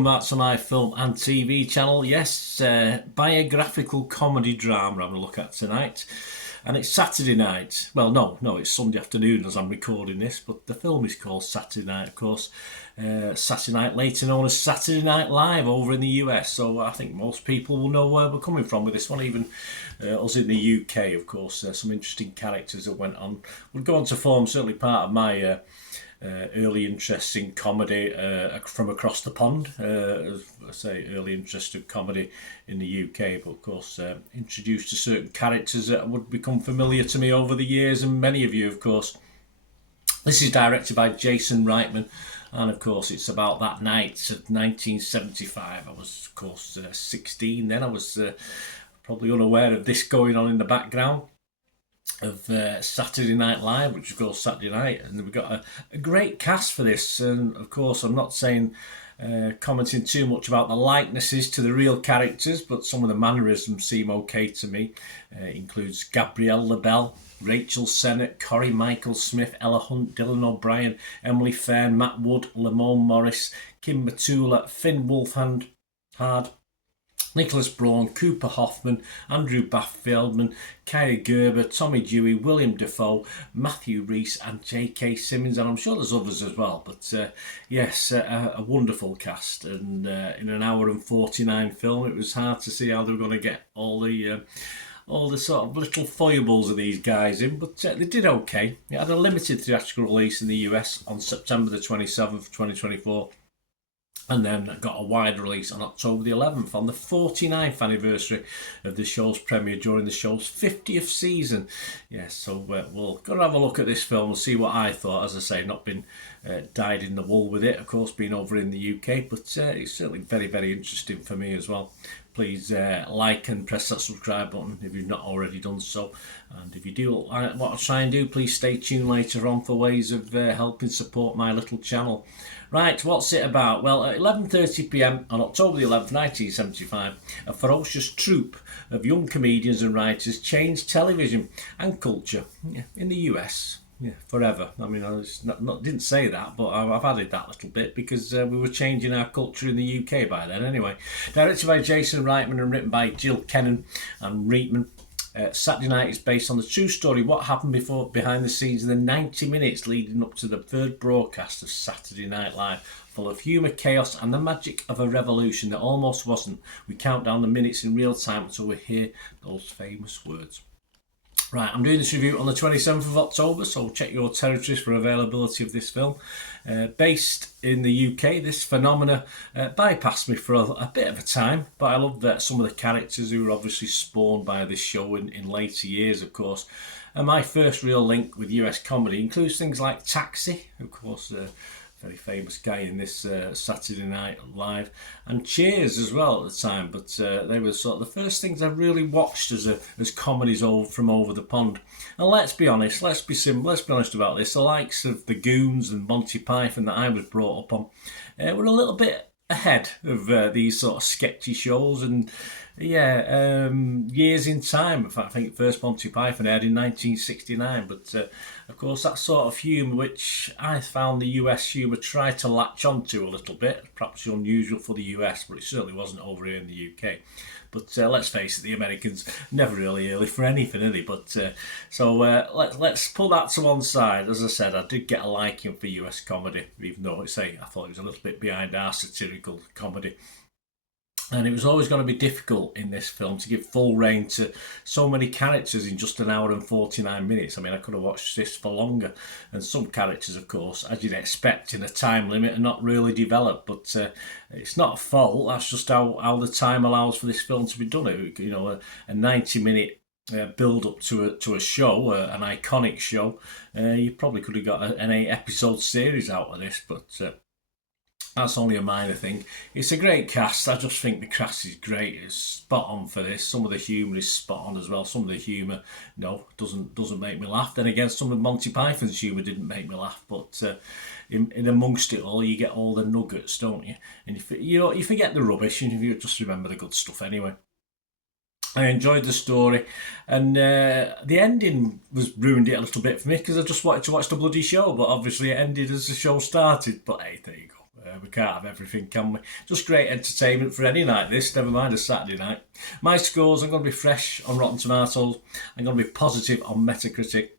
welcome back to my film and TV channel. Yes, biographical comedy drama I'm going to look at tonight. And it's Saturday night. Well, no, it's Sunday afternoon as I'm recording this, but the film is called Saturday Night, of course. Saturday Night, later known as Saturday Night Live over in the US. So I think most people will know where we're coming from with this one, even us in the UK, of course. Some interesting characters that went on. Would go on to form certainly part of my early interest in comedy from across the pond. As I say, early interest in comedy in the UK, but of course introduced to certain characters that would become familiar to me over the years, and many of you, of course. This is directed by Jason Reitman, and of course it's about that night of 1975. I was, of course, 16 then. I was probably unaware of this going on in the background of Saturday Night Live, which of course Saturday night, and we've got a great cast for this. And of course I'm not saying commenting too much about the likenesses to the real characters, but some of the mannerisms seem okay to me. Includes Gabrielle LaBelle, Rachel Sennett, Corey Michael Smith, Ella Hunt, Dylan O'Brien, Emily Fairn, Matt Wood, Lamone Morris, Kim Matula, Finn Wolfhard, Nicholas Braun, Cooper Hoffman, Andrew Bath-Feldman, Kaya Gerber, Tommy Dewey, William Dafoe, Matthew Rhys and J.K. Simmons, and I'm sure there's others as well. But yes, a wonderful cast, and in an hour and 49 film, it was hard to see how they were going to get all the sort of little foibles of these guys in, but they did okay. It had a limited theatrical release in the US on September the 27th, 2024. And then got a wide release on October the 11th on the 49th anniversary of the show's premiere during the show's 50th season. Yes, so we're going to have a look at this film and see what I thought. As I say, not been dyed in the wool with it, of course, being over in the UK, but it's certainly very, very interesting for me as well. Please like and press that subscribe button if you've not already done so. And if you do what I'll try and do, please stay tuned later on for ways of helping support my little channel. Right, what's it about? Well, at 11:30 p.m. on October the 11th, 1975, a ferocious troupe of young comedians and writers changed television and culture in the US. Yeah, forever. I mean, I didn't say that, but I've added that little bit because we were changing our culture in the UK by then anyway. Directed by Jason Reitman and written by Jill Kennan and Reitman. Saturday Night is based on the true story what happened behind the scenes in the 90 minutes leading up to the third broadcast of Saturday Night Live, full of humour, chaos and the magic of a revolution that almost wasn't. We count down the minutes in real time until we hear those famous words. Right, I'm doing this review on the 27th of October, so check your territories for availability of this film. Based in the UK, this phenomena bypassed me for a bit of a time, but I love that some of the characters who were obviously spawned by this show in later years, of course. And my first real link with US comedy includes things like Taxi, of course, very famous guy in this Saturday Night Live, and Cheers as well at the time, but they were sort of the first things I really watched as comedies from over the pond. And let's be honest, let's be honest about this, the likes of the Goons and Monty Python that I was brought up on were a little bit ahead of these sort of sketchy shows, and years in time. In fact, I think first Monty Python aired in 1969, but of course that sort of humour which I found the US humour tried to latch onto a little bit, perhaps unusual for the US, but it certainly wasn't over here in the UK. But let's face it, the Americans never really early for anything, are they? But let's pull that to one side. As I said, I did get a liking for US comedy, even though I thought it was a little bit behind our satirical comedy. And it was always going to be difficult in this film to give full rein to so many characters in just an hour and 49 minutes. I mean, I could have watched this for longer. And some characters, of course, as you'd expect in a time limit, are not really developed. But it's not a fault. That's just how the time allows for this film to be done. A 90-minute build up to a show, an iconic show. You probably could have got an 8-episode series out of this, but that's only a minor thing. It's a great cast. I just think the cast is great. It's spot on for this. Some of the humour is spot on as well. Some of the humour, doesn't make me laugh. Then again, some of Monty Python's humour didn't make me laugh. But in amongst it all, you get all the nuggets, don't you? And you forget the rubbish, and you just remember the good stuff anyway. I enjoyed the story, and the ending was ruined it a little bit for me because I just wanted to watch the bloody show, but obviously it ended as the show started. But hey, there you go. We can't have everything, can we? Just great entertainment for any night, this, never mind a Saturday night. My scores, I'm going to be fresh on Rotten Tomatoes. I'm going to be positive on Metacritic.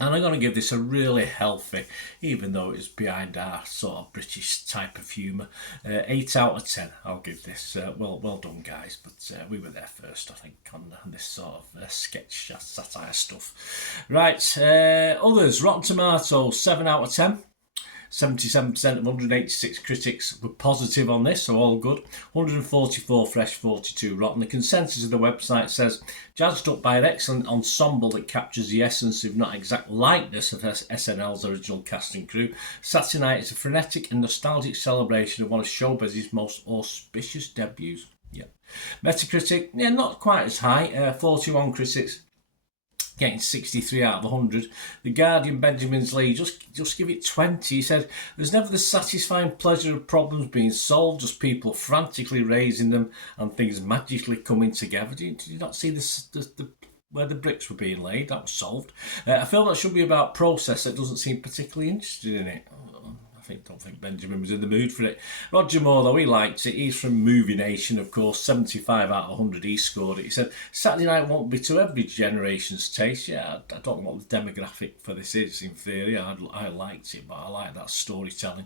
And I'm going to give this a really healthy, even though it's behind our sort of British type of humour, 8 out of 10. I'll give this. Well done, guys. But we were there first, I think, on this sort of sketch satire stuff. Right, others. Rotten Tomatoes, 7 out of 10. 77% of 186 critics were positive on this, so all good. 144 fresh, 42 rotten. The consensus of the website says, jazzed up by an excellent ensemble that captures the essence, if not exact likeness, of SNL's original cast and crew, Saturday Night is a frenetic and nostalgic celebration of one of showbiz's most auspicious debuts. Yeah. Metacritic, not quite as high, 41 critics, getting 63 out of 100. The Guardian, Benjamin's Lee, just give it 20. He said, there's never the satisfying pleasure of problems being solved, just people frantically raising them and things magically coming together. Did you not see the where the bricks were being laid? That was solved. A film that should be about process that doesn't seem particularly interested in it. I don't think Benjamin was in the mood for it. Roger Moore, though, he liked it. He's from Movie Nation, of course. 75 out of 100, he scored it. He said, Saturday night won't be to every generation's taste. Yeah, I don't know what the demographic for this is, in theory. I liked it, but I like that storytelling.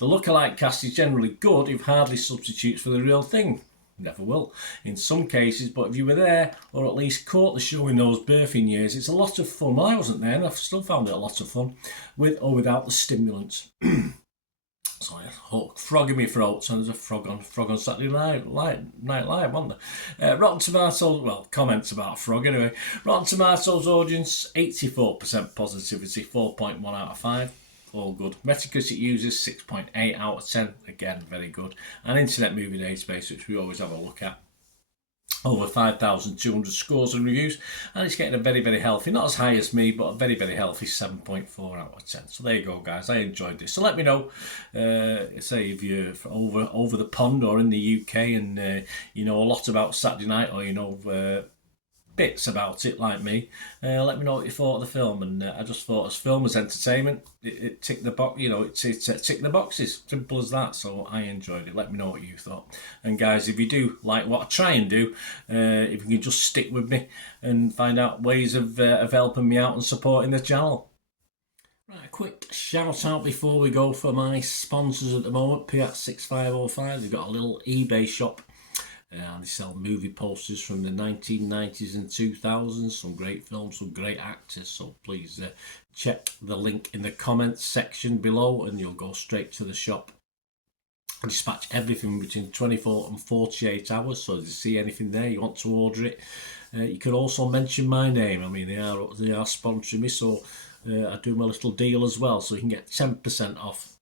The lookalike cast is generally good, if hardly substitutes for the real thing. Never will, in some cases, but if you were there, or at least caught the show in those birthing years, it's a lot of fun. Well, I wasn't there, and I've still found it a lot of fun, with or without the stimulants. Sorry, frog in my throat, so there's a frog on Saturday Night Live, wasn't there? Rotten Tomatoes, well, comments about a frog anyway. Rotten Tomatoes audience, 84% positivity, 4.1 out of 5. All good. Metacritic users, 6.8 out of 10. Again, very good. And Internet Movie Database, which we always have a look at. Over 5,200 scores and reviews, and it's getting a very, very healthy, not as high as me, but a very, very healthy 7.4 out of 10. So there you go, guys. I enjoyed this. So let me know, say if you're over the pond or in the UK and you know a lot about Saturday Night, or you know bits about it like me. Let me know what you thought of the film, and I just thought as film as entertainment, it ticked the box. You know, it ticked the boxes, simple as that. So I enjoyed it. Let me know what you thought. And guys, if you do like what I try and do, if you can just stick with me and find out ways of helping me out and supporting the channel. Right, a quick shout out before we go for my sponsors at the moment. Piat 6505. They've got a little eBay shop. And they sell movie posters from the 1990s and 2000s, some great films, some great actors, so please check the link in the comments section below and you'll go straight to the shop. I dispatch everything between 24 and 48 hours, so if you see anything there, you want to order it, you can also mention my name. I mean, they are sponsoring me, so I do my little deal as well, so you can get 10% off.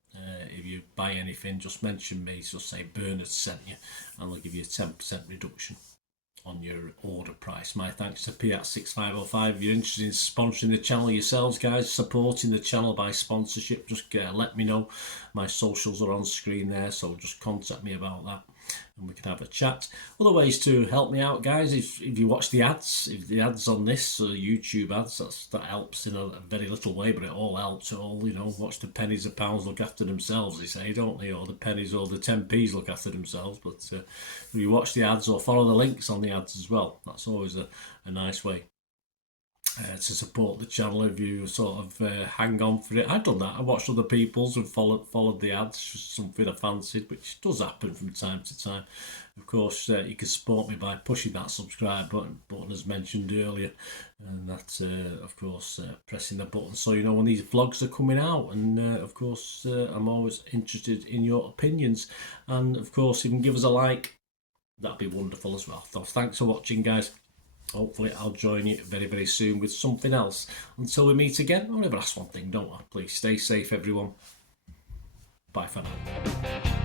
If you buy anything, just mention me, just say Bernard sent you, and they'll give you a 10% reduction on your order price. My thanks to Piat 6505. If you're interested in sponsoring the channel yourselves, guys, supporting the channel by sponsorship, just let me know. My socials are on screen there, so just contact me about that and we can have a chat. Other ways to help me out, guys, if you watch the ads, if the ads on this YouTube ads, that helps in a very little way, but it all helps. It all, you know, watch the pennies and pounds look after themselves, they say, don't they? Or the pennies or the 10p's look after themselves. But if you watch the ads or follow the links on the ads as well, that's always a nice way to support the channel. If you sort of hang on for it, I've done that. I watched other people's and followed the ads, just something I fancied, which does happen from time to time. Of course, you can support me by pushing that subscribe button as mentioned earlier, and that's of course pressing the button so you know when these vlogs are coming out. And of course, I'm always interested in your opinions, and of course, if you can give us a like, that'd be wonderful as well. So thanks for watching, guys. Hopefully I'll join you very, very soon with something else. Until we meet again, I'll never ask one thing, don't I? Please stay safe, everyone. Bye for now.